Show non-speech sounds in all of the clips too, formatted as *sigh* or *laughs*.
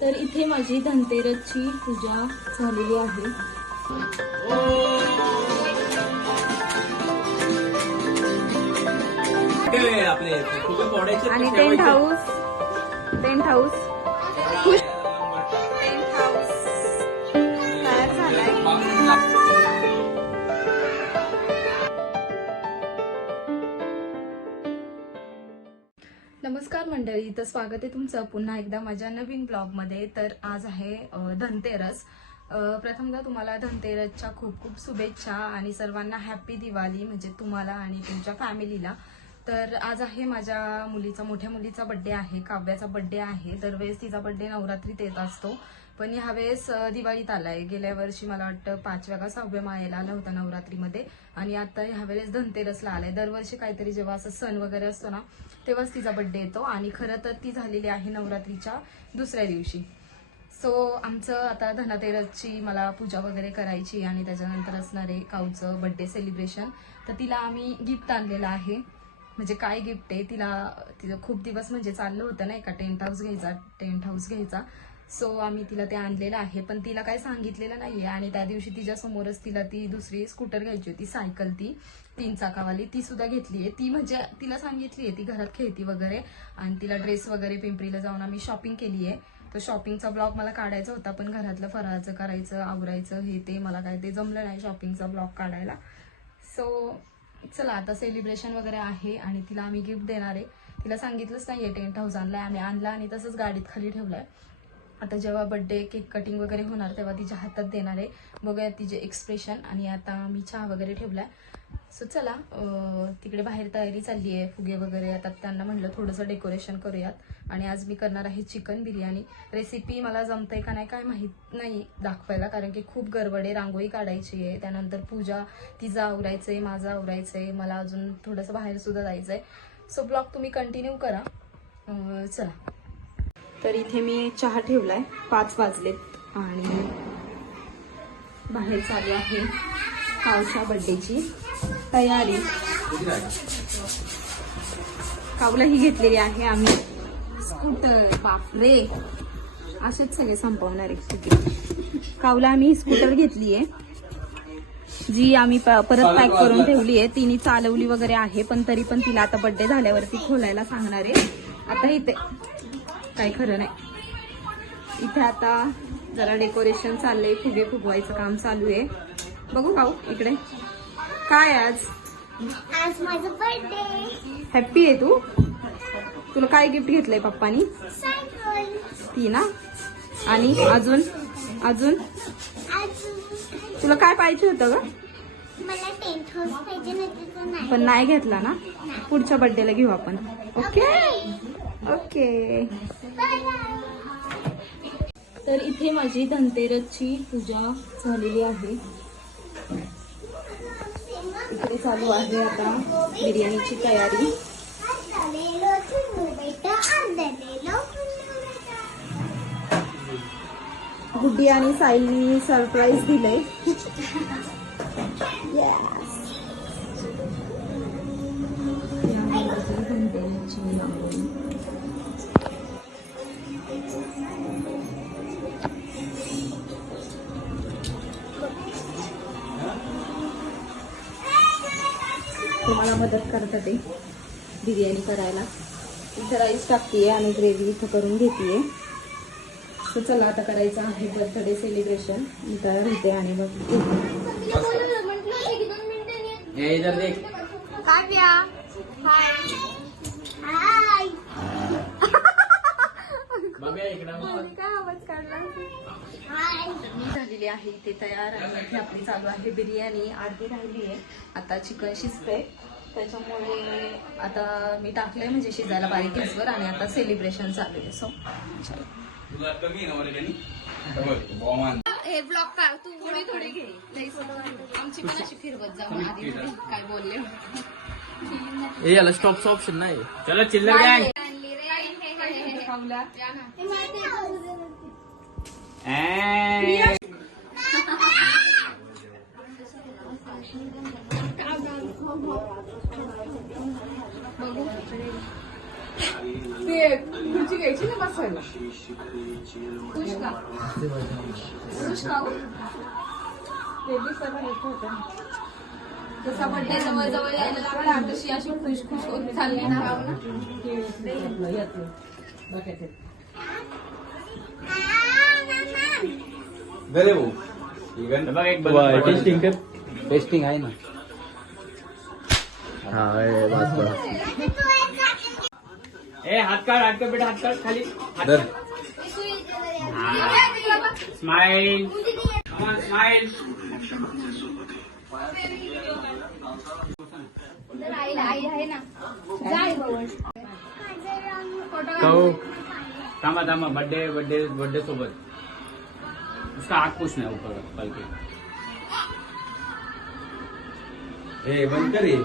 तर इथे माझी धनतेरसची पूजा झालेली आहे आणि टेंट. हाऊस टेंट हाऊस नमस्कार मंडळी तर स्वागत आहे तुमचं पुन्हा एकदा माझ्या नवीन ब्लॉगमध्ये. तर आज आहे धनतेरस. प्रथमतः तुम्हाला धनतेरसच्या खूप खूप शुभेच्छा आणि सर्वांना हॅपी दिवाळी म्हणजे तुम्हाला आणि तुमच्या फॅमिलीला. तर आज आहे माझ्या मुलीचा मोठ्या मुलीचा बड्डे आहे काव्याचा बड्डे आहे. दरवेळेस तिचा बड्डे नवरात्रीत येत असतो. पण ह्यावेळेस दिवाळीत आलाय. गेल्या वर्षी मला वाटतं पाचव्या का सहाव्या मायेला आला होता नवरात्रीमध्ये. आणि आता ह्यावेळेस धनतेरसला आलाय. दरवर्षी काहीतरी जेव्हा असं सण वगैरे असतो ना तेव्हाच तिचा बड्डे येतो. आणि खरं तर ती झालेली आहे नवरात्रीच्या दुसऱ्या दिवशी. सो आमचं आता धनातेरसची मला पूजा वगैरे करायची आणि त्याच्यानंतर असणार आहे काऊचं बड्डे सेलिब्रेशन तर तिला आम्ही गिफ्ट आणलेलं आहे. म्हणजे काय गिफ्ट आहे तिला तिचं खूप दिवस म्हणजे चाललं होतं नाही का टेंट हाऊस घ्यायचा टेंट हाऊस घ्यायचा. सो आम्ही तिला ते आणलेलं आहे पण तिला काय सांगितलेलं नाहीये. आणि त्या दिवशी तिच्या समोरच तिला ती दुसरी स्कूटर घ्यायची होती सायकल ती तीन चाकावाली. ती सुद्धा घेतली आहे. ती म्हणजे तिला सांगितली आहे ती घरात खेळती वगैरे. आणि तिला ड्रेस वगैरे पिंपरीला जाऊन आम्ही शॉपिंग केली आहे. तर शॉपिंगचा ब्लॉग मला काढायचा होता पण घरातलं फराळाचं करायचं आवरायचं हे ते मला काय ते जमलं नाही शॉपिंगचा ब्लॉग काढायला. सो चला आता सेलिब्रेशन वगैरे आहे आणि तिला आम्ही गिफ्ट देणार आहे. तिला सांगितलंच नाहीये टेंट हाऊस आणलाय आम्ही आणला आणि तसंच गाडीत खाली ठेवलाय. आता जेव्हा बर्थडे केक कटिंग वगैरे होणार तेव्हा तिच्या हातात देणार आहे. बघूया तिचे एक्सप्रेशन आणि आता मी चहा वगैरे ठेवलाय. सो चला तिकडे बाहेर तयारी चालली आहे फुगे वगैरे. आता त्यांना म्हणलं थोडंसं डेकोरेशन करूयात. आणि आज मी करणार आहे चिकन बिर्याणी. रेसिपी मला जमतंय का नाही काय माहीत नाही दाखवायला कारण की खूप गरबडे आहे रांगोळी काढायची आहे. त्यानंतर पूजा तिचं आहे माझं आहे मला अजून थोडंसं बाहेरसुद्धा जायचं आहे सो ब्लॉग तुम्ही कंटिन्यू करा. चला. तर इथे मी चहा ठेवला आहे पाच वाजलेत. आणि बाहेर चालू आहे पावसा बड्डेची तयारी. कावला ही घेतलेली आहे आम्ही. स्कूटर बापरे. असेच सगळे संपवणार आहे कावला आम्ही स्कूटर घेतली आहे. जी आम्ही परत पॅक करून ठेवली आहे. तिने चालवली वगैरे आहे पण तरी पण तिला आता बर्थडे झाल्यावरती खोलायला सांगणार आहे. आता इथे काही खरं नाही. इथे आता जरा डेकोरेशन चाललंय. फुगे फुगवायचं काम चालू आहे. बघू खाऊ इकडे. काय आज? आज माझा बर्थडे हॅप्पी आहे तू? तुला काय गिफ्ट घेतलंय पप्पानी? ती ना? आणि अजून? अजून? तुला काय पाहिजे होतं ग? पण नाही घेतला ना? पुढच्या बर्थडेला घेऊ आपण. ओके ओके तर इथे माझी धनतेरसची पूजा झालेली आहे. इकडे चालू आहे आता बिर्याणीची तयारी. गुड्डी आणि सायलीनी सरप्राईज दिलंय. तुम्हाला मदत करतात ते बिर्याणी करायला. इथं राईस टाकतीये आणि ग्रेव्ही इथं करून घेतीये. तर चला आता करायचं आहे बर्थडे सेलिब्रेशन मी तयार होते आणि मग हे इधर देख. काव्या हाय बाबा इकडं काय आवाज काढला? हाय मी झालेली आहे इथे तयार आणि इथे आपली चालू आहे बिर्याणी. अर्धी राहिली आहे आता चिकन शिजतंय. त्याच्यामुळे आता मी टाकलंय म्हणजे शिजायला बारीक गॅसवर आणि आता सेलिब्रेशन चालू आहे सो हे ब्लॉग का तू थोडी थोडी घे आमची पण अशी फिरवत जाऊ आधी काय बोलले ए याला स्टॉपचं ऑप्शन नाही चला चिल्लर गँग खाऊला हो? बेबी सर्व मोठं होतं ना. जसा बर्थडे जवळ जवळ यायला लागला. तशी अशी खुश खुश होत चालली ना. दरे भाऊ ठीक आहे. बघ एक बंद टेस्टिंग कर. टेस्टिंग आहे ना. हा ए, हात काढ हात काढ बेटा हात काढ खाली. स्माइल स्माइल थांबा थांबा बड्डे बड्डे बड्डे सोबत उसका आग कुछ नाही ऊपर पल हे बंद कर ये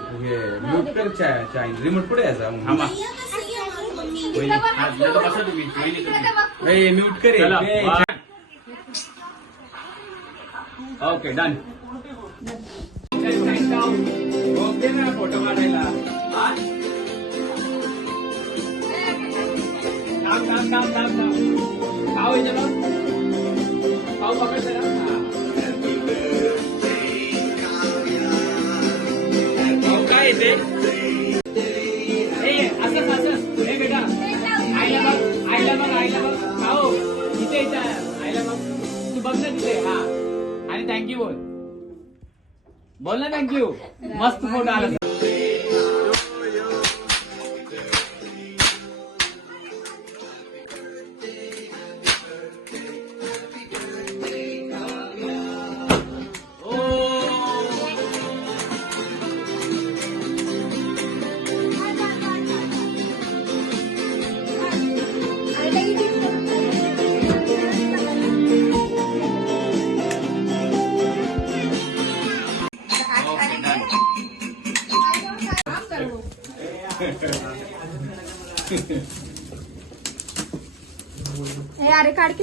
म्यूट कर चाय रिमोट पुढे यायचा थांबा म्यूट कर चला, ये. ए, one. Okay done. ओके ना फोटो काढायला. जरा. हा. खाऊ काय येते थँक्यू बोल बोल ना थँक्यू मस्त फोटो आला.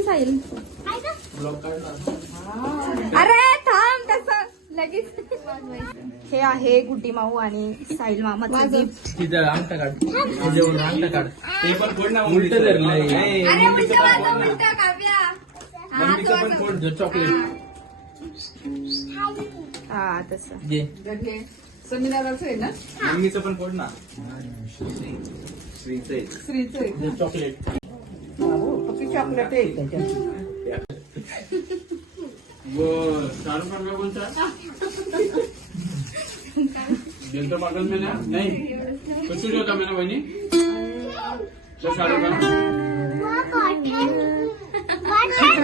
हे अरे थांब तस लगेच. हे आहे गुड्डी माऊ आणि साईल मामाचं गिफ्ट तिथं अंगठा काढ. तुझ्यावरून अंगठा काढ. ते पण फोड ना उलट धरलंय. ए, अरे मम्मीचं उलट पण वाजव, फोड ना. उलट काव्या. हा, मम्मीचं तो पण वाजव. फोड जो चॉकलेट. हा. तसं. घे. मम्मीचं पण फोड ना? श्रीचं आहे. जो चॉकलेट. वो शाहरुख खान का बोलता? दिल तो पागल में ना नहीं. कुछ जो होता मैंने वही तो शाहरुख खान?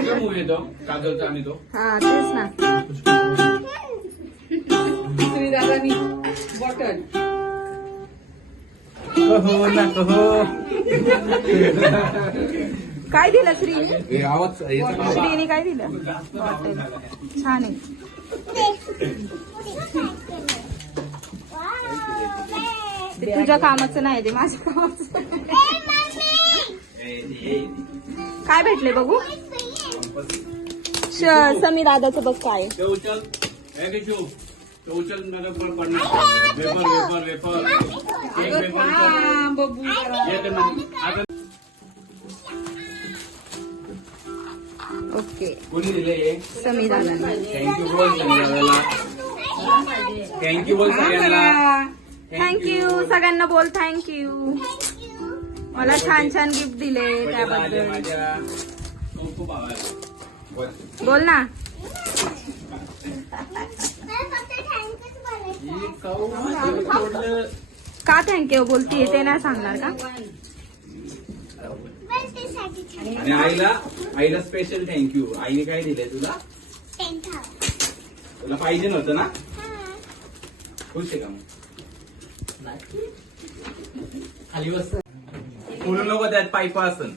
जो मूवी आहे तो? काजलचा आणि तो? हा तेच ना. ना काय दिलं श्रीने. श्रीने काय दिलं? बॉटल छान आहे. तुझ्या कामाचं नाही ते माझ्या कामाचं. काय भेटले बघू? श- समीर दादाचं बघ काय आहे. ओके कोणी दिले हे समीर दादा थँक्यू बोल सगळ्यांना थँक्यू बोल सगळ्यांना थँक्यू सगळ्यांना बोल थँक्यू मला छान छान गिफ्ट दिले त्याबद्दल. बोल. ना. ही. का थँक्यू बोलतीये ते नाही सांगणार का? आणि आईला आईला स्पेशल थँक्यू आईने काय दिलंय तुला? तुला पाहिजे नव्हतं ना? खुश आहे का मग? खाली बस. बोलू नको त्यात पाईप असन.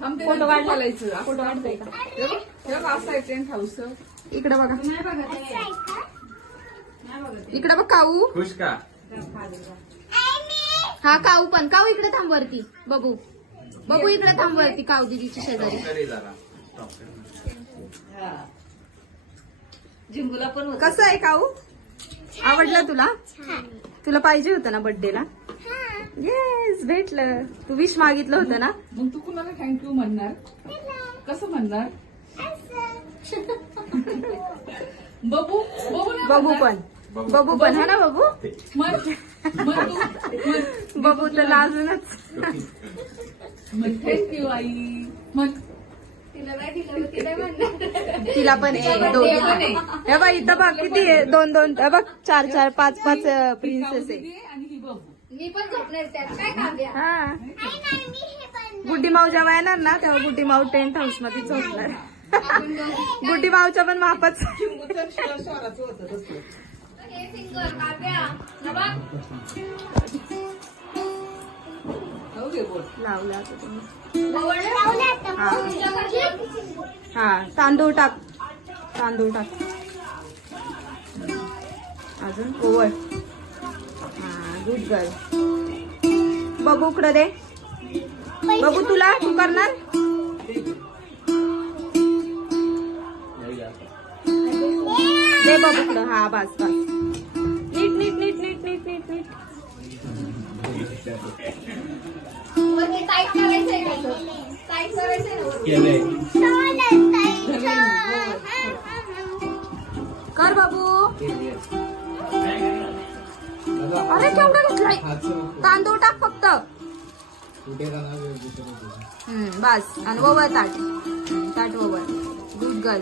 फोटो काढला फोटो काढतोय का? इकडे बघा. इकडे बघ काऊ. खुश का? हा काऊ पण. काऊ इकडे थांब वरती. बघू. बघू इकडे थांब वरती काऊ दिदीची शेजारी करे जरा. कसं आहे काऊ? आवडलं तुला? तुला पाहिजे होतं ना बर्थडेला येस भेटलं. तू विश मागितलं होतं ना? मग तू कुणाला थँक्यू म्हणणार? कसं म्हणणार? *laughs* बबू बबू नाही बबू म्हणणार? पण. बबू पण हा ना बबू बबू तर लाजूनच. मग थँक्यू आई. मग. तिला पण आहे दोघीला हे बघ इथं बघ किती आहे? दोन दोन. हे बघ चार चार पाच पाच प्रिन्सेस आहे. दे आणि ही बबू मी पण झोपणार त्यात काय काव्या हा. नाही नाही मी हे पण गुड्डी माऊ जेव्हा येणार ना तेव्हा गुड्डी माऊ टेंट हाऊसमध्ये झोपणार. गुड्डी माऊच्या पण मापच लावला हा. तांदूळ टाक. तांदूळ टाक. अजून ओवळ हा दूध गळ बघू इकडं दे. बघू तुला तू करणार? दे बघू इकडं. हा बस बस. कर बाबू. अरे केवढं घेतलाय? तांदूळ टाक फक्त. हम्म, बस. आणि ओवर ताट. ताट ओवर गुड गर्ल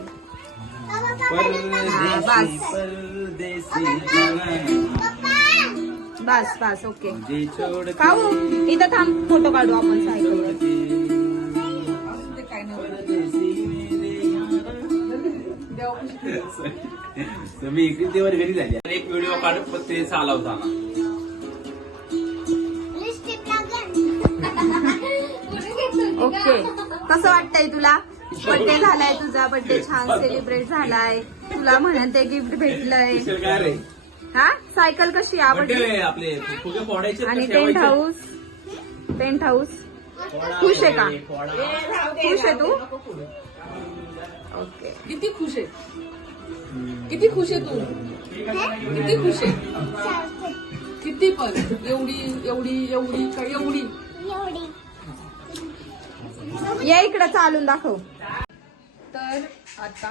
बस. बस बस ओके. जे छोड़ खाऊ. इथं थांब फोटो काढू आपण सायकलवर. ते काय नाही तर मी घरी झाली. एक व्हिडिओ काढत पण ते चालवता? ओके. कसं वाटतंय तुला? बर्थडे झालाय तुझा बर्थडे छान सेलिब्रेट झालाय. तुला म्हणून ते गिफ्ट भेटलंय काय रे. हा? सायकल कशी आवडली? बड्डे आपले. फुगे फोडायचे आणि तर टेंट. हाऊस टेंट हाऊस खुश आहे का? खुश आहे तू? ओके किती खुश आहे? किती खुश आहे तू? किती खुश आहे? किती पण. एवढी एवढी एवढी का एवढी एवढी. या इकडं चालून दाखव. तर आता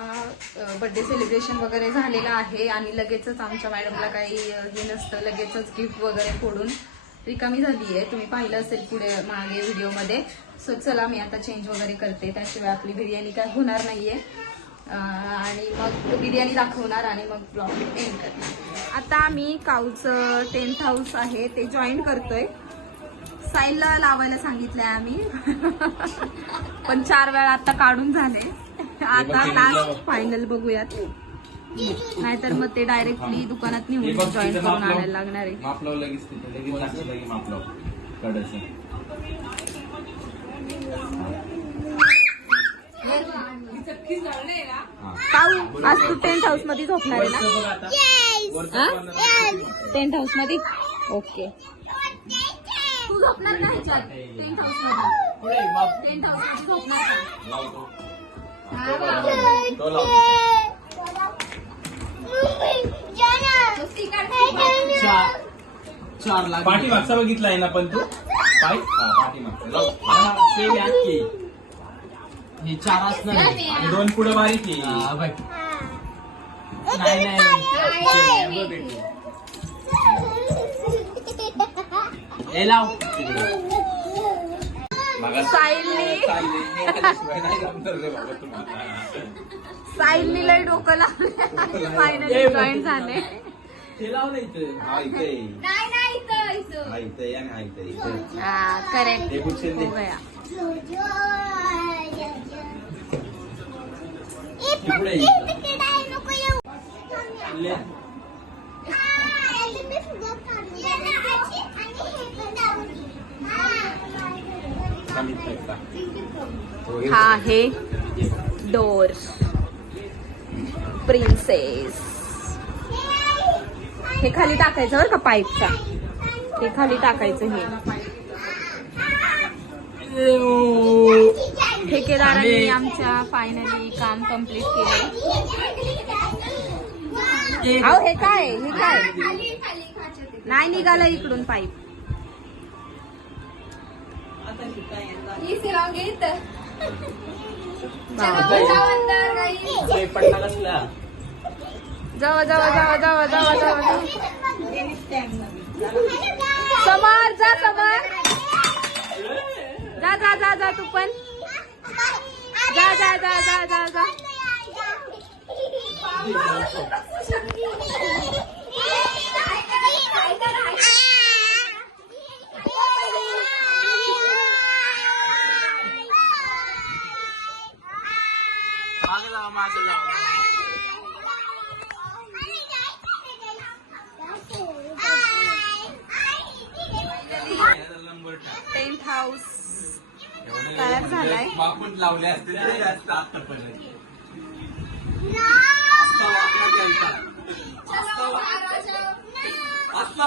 बर्थडे सेलिब्रेशन वगैरे झालेलं आहे आणि लगेचच आमच्या मॅडमला काही हे नसतं. लगेचच गिफ्ट वगैरे फोडून रिकामी झाली आहे तुम्ही पाहिलं असेल पुढे मागे व्हिडिओमध्ये सो चला मी आता चेंज वगैरे करते. त्याशिवाय आपली बिर्याणी काय होणार नाही आहे आणि मग बिर्याणी दाखवणार आणि मग ब्लॉग एंड करणार. आता आम्ही काऊचं टेंथ हाऊस आहे ते जॉईन करतोय. साईलला लावायला सांगितलंय आम्ही. *laughs* पण चार वेळा आता काढून झाले. *laughs* आता लास्ट फायनल बघूयात. नाहीतर मग ते डायरेक्टली दुकानात नेऊन जॉईन करून. आणायला लागणार आहे. माप लाव लगेच तिथं लगेच लागतं लगेच माप लाव. कडचं. चक्की जळणे ना हा. काऊ आज तू टेंट हाऊसमध्ये झोपणार आहे ना? हा? टेंट हाऊसमध्ये ओके तू झोपणार नाही टेंट हाऊसमध्ये टेंट हाऊसमध्ये झोपणार तो लाव. चार चार लाख पाठीमागचा बघितलाय ना पण तू पाय हा पाठीमागचा लाव. हा, सेम याच की हे चार असणार आहे. आणि दोन पुढे बारीक आहे हा, बघ. नाही नाही हे लाव साहिलने साहिलने लय डोकं लावलं फायनली जॉईन झाले. हे ना इथं हा इथे आहे. नाही नाही इथं इथं हा इथे आहे आणि हा इथे आहे. इथे हा करेक्ट हे कुठचे ते? हो गया इकडे ये. ले. थांब इथे एकटा. हो, हे हा आहे. डोर. प्रिन्सेस हे खाली टाकायचं बरं का पाईपचा? हे खाली टाकायचं हे. ठेकेदारांनी आमच्या फायनली काम कंप्लीट केले. अहो हे काय? हे काय? नाही निघालं इकडून पाईप. इसी रॉंग पडला कसला? जावा जावा जावा जावा जावा जावा जावा समोर जा समोर. जा जा जा जा तू पण. जा जा जा जा जा जा.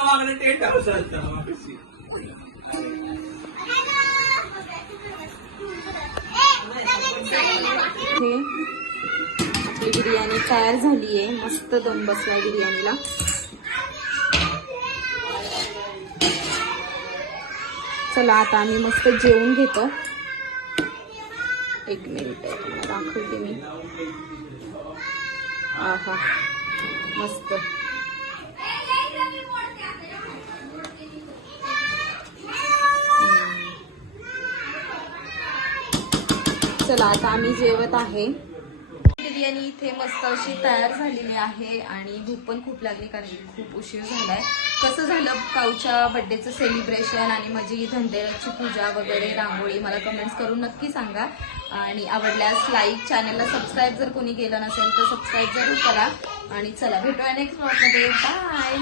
असला वागणं आपली बिर्याणी तयार झाली आहे मस्त दम बसला बिर्याणीला. चला आता आम्ही मस्त जेवून घेतो. एक मिनिट दाखवते मी. आहा मस्त. चला आता आम्ही जेवत आहे. बिर्याणी इथे मस्त अशी तयार झालेली आहे आणि भूक पण खूप लागली कारण की खूप उशीर झालाय. कसं झालं काऊच्या बड्डेचं सेलिब्रेशन आणि माझी धनतेरसची पूजा वगैरे रांगोळी मला कमेंट्स करून नक्की सांगा. आणि आवडल्यास लाईक चॅनलला सबस्क्राईब जर कोणी केलं नसेल तर सबस्क्राईब जरूर करा. आणि चला भेटूया नेक्स्ट ब्लॉगमध्ये बाय